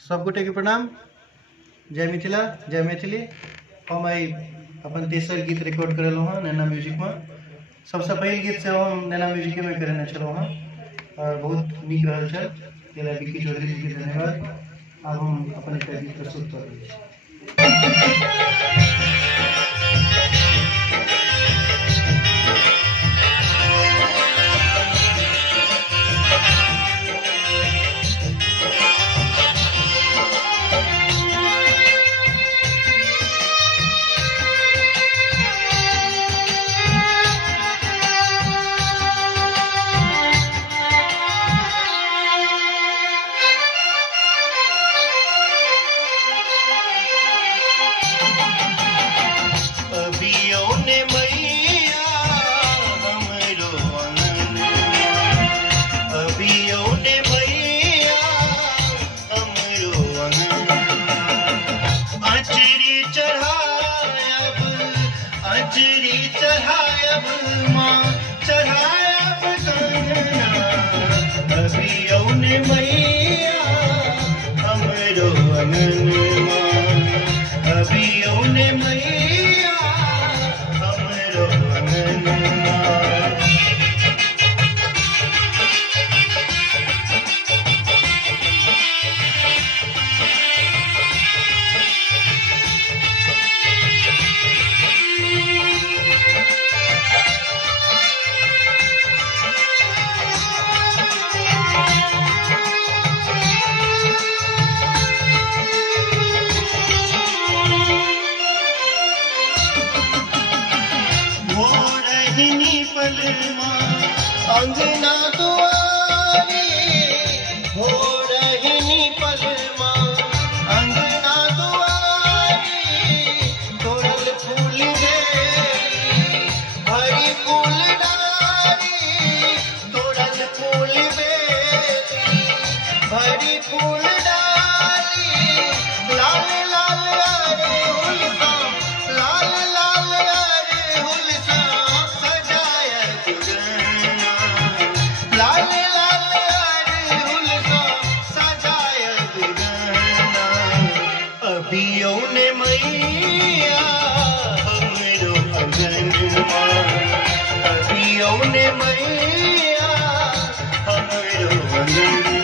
सबगोटे के प्रणाम। जय मिथिला, जय मैथिली। हम आई अपन तेसर गीत रिकॉर्ड करेलहुँ हँ नैना म्यूजिक में। सबसे पहिल गीत से हम नैना म्यूजिक में करेने छलहुँ हँ और बहुत नीक रहल छल। ताहि लेल विक्की चौधरी जी के धन्यवाद। आब हम अपन एकटा गीत प्रस्तुत कऽ रहल छी। अजरी चढ़ायब माँ चढ़ायब गंगना, अभी औने मैया हमरो अंगनमा, अभी औने मैया हमरो अंगनमा। अंगना दुआरी हो रही पलमा, अंगना दुआरी तोड़ल फूल बेली, हरी फूल डारी तोड़ल फूल बेली, हरी फूल डारी लाल लाल अड़हुल सा, लाल लाल अड़हुल सा सजाया गुलना, लाल लाल अड़हुल सा सजाया गुलना, अभी औने मैया हमरो अंगनमा, अभी औने मैया हमरो अंगनमा।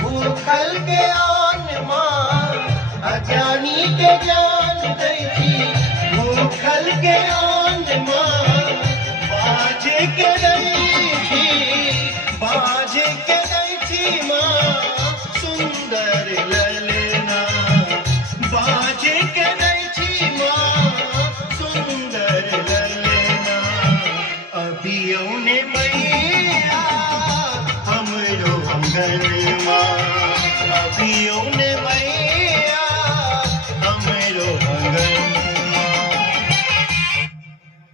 भूखल के आन माँ अज्ञानी के जान दै छी, भूखल के आन माँ बाझ के दै छी, बाझ के दै छी माँ सुंदर